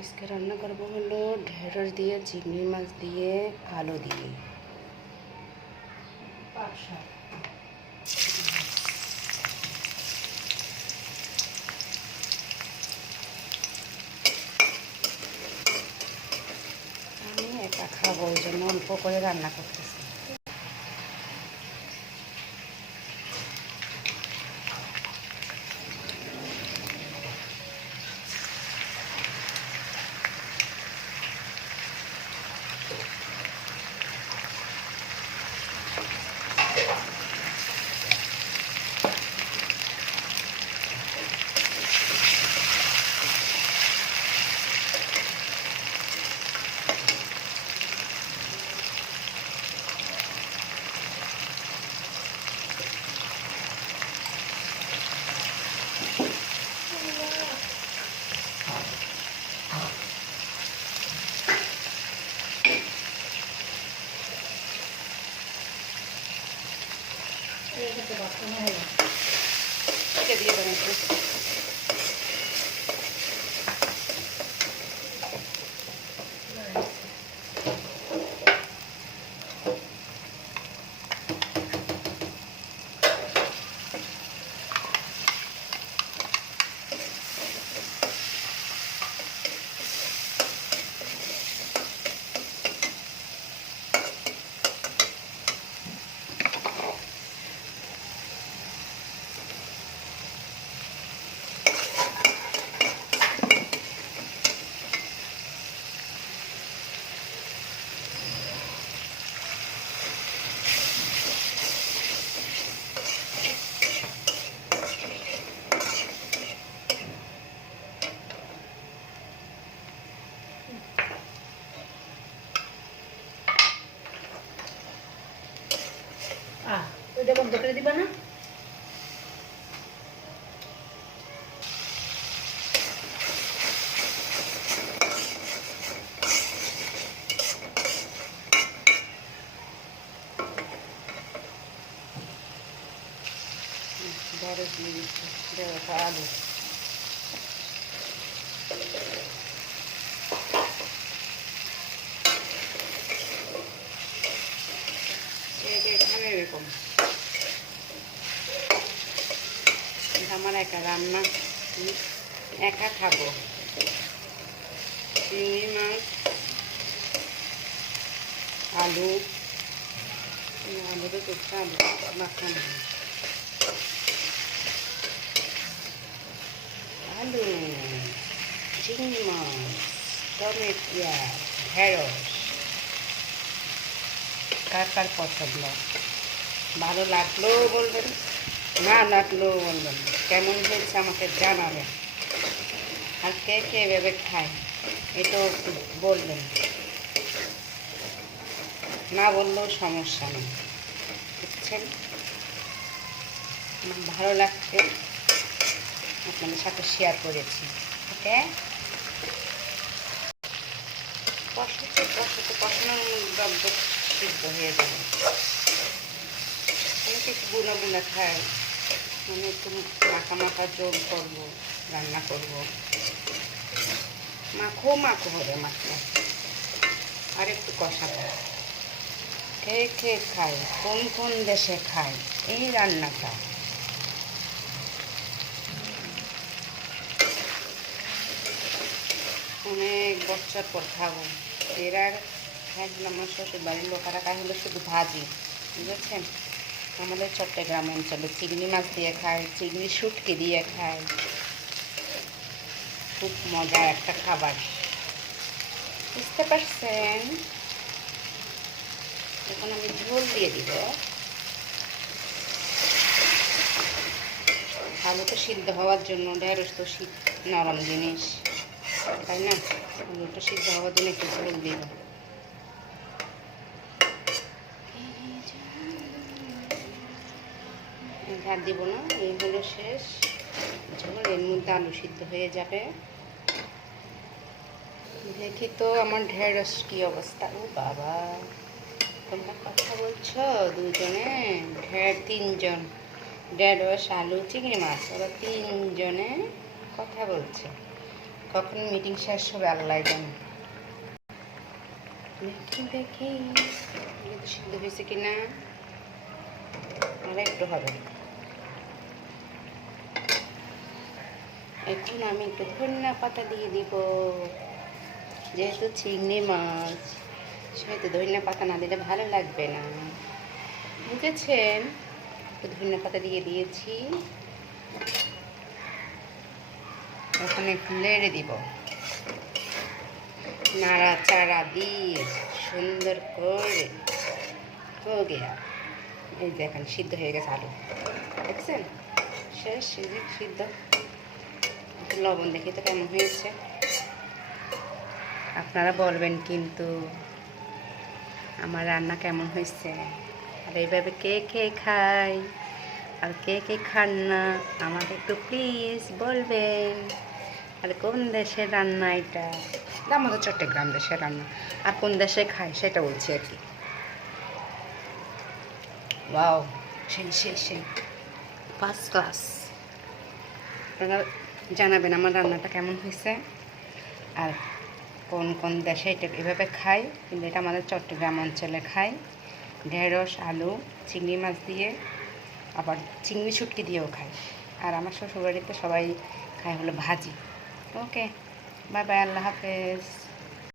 আজকে রান্না করব হলো ঢেঁড়স দিয়ে, চিংড়ি মাছ দিয়ে, আলু দিয়ে। আমি একা খাব ওই জন্য অল্প করে রান্না করতেছি। ওইটা বন্ধ করে দিবা না? দিয়ে আর আলু কে কে খাবে এরকম এটা আমার একা রান্না একা খাব। চিংড়ি মাছ, আলু আলুটা করতে আলু মাখানো আলু, চিংড়ি মাছ টমেটিয়া ঢেঁড়স। কার কার পছন্দ? ভালো লাগলেও বলবেন? না লাগলেও বলবেন কেমন হয়েছে আমাকে জানাবেন আর কে কে এভাবে খায়, এটাও বলবেন। না বললেও সমস্যা নেই, বুঝছেন? আমার ভালো লাগছে, আপনাদের সাথে শেয়ার করেছি, ওকে? কষাতে কষানোর দ্রব্য সিদ্ধ হয়ে যাবে। অনেকে বুনা বুনা খায় মানে একটু মাখা মাখা জল করব, রান্না করব। মাখো মাখো হবে মাখা। আর একটু কষাবো। কে খায়? কোন কোন দেশে খায়? এই রান্নাটা। অনেক বছর পর খাব। এর আর খাইছিল আমার শ্বশুর বাড়ির লোকেরা খাই হলো শুধু ভাজি। বুঝেছেন? আমাদের চট্টগ্রাম অঞ্চলে চিংড়ি মাছ দিয়ে খায়, চিংড়ি শুটকি দিয়ে খায়। খুব মজার একটা খাবার। বুঝতে পারছেন? এখন আমি ঝোল দিয়ে দিব। আলু তো সিদ্ধ হওয়ার জন্য, ঢেঁড়স তো শীত নরম জিনিস, তাই না? আলুটা সিদ্ধ হওয়ার জন্য একটু ঝোল দিব। ভাত দিব না, এই হলো শেষ। এর মধ্যে আলু সিদ্ধ হয়ে যাবে। দেখি তো আমার ঢেঁড়স কি অবস্থা। ও বাবা, তোমরা কথা বলছো দুজনে? ঢের তিনজন, ঢেঁড়স, আলু, চিংড়ি মাছ, ওরা তিনজনে কথা বলছে। কখন মিটিং শেষ হবে আল্লাহ জানে। দেখি দেখি সিদ্ধ হয়েছে কিনা। আর একটু হবে। এখন আমি একটু ধনিয়া পাতা দিয়ে দিব। যেহেতু চিংড়ি মাছ, সেহেতু ধনিয়া পাতা না দিলে ভালো লাগবে না। বুঝেছেন? একটু ধনিয়া পাতা দিয়ে দিয়েছি। এখন একটু নেড়ে দিব। নাড়াচাড়া দিয়ে সুন্দর করে হো গিয়া এই দেখেন সিদ্ধ হয়ে গেছে আলু। দেখছেন? শেষ সিদ্ধ। লবণ দেখি তো কেমন হয়েছে। আপনারা বলবেন কিন্তু আমার রান্না কেমন হয়েছে। আর এইভাবে কে কে খায় আর কে কে খান না, আমাকে একটু প্লিজ বলবেন। আর কোন দেশের রান্না এটা? আমাদের চট্টগ্রাম দেশের রান্না। আর কোন দেশে খায় সেটা বলছি আর কি। সেই সেই সেই ফার্স্ট ক্লাস আপনারা জানাবেন আমার রান্নাটা কেমন হয়েছে আর কোন কোন দেশে এটা এভাবে খাই, কিন্তু এটা আমাদের চট্টগ্রাম অঞ্চলে খাই। ঢেঁড়স, আলু, চিংড়ি মাছ দিয়ে, আবার চিংড়ি শুটকি দিয়েও খাই। আর আমার শ্বশুরবাড়িতে সবাই খায় হলো ভাজি। ওকে, বাই বাই, আল্লাহ হাফেজ।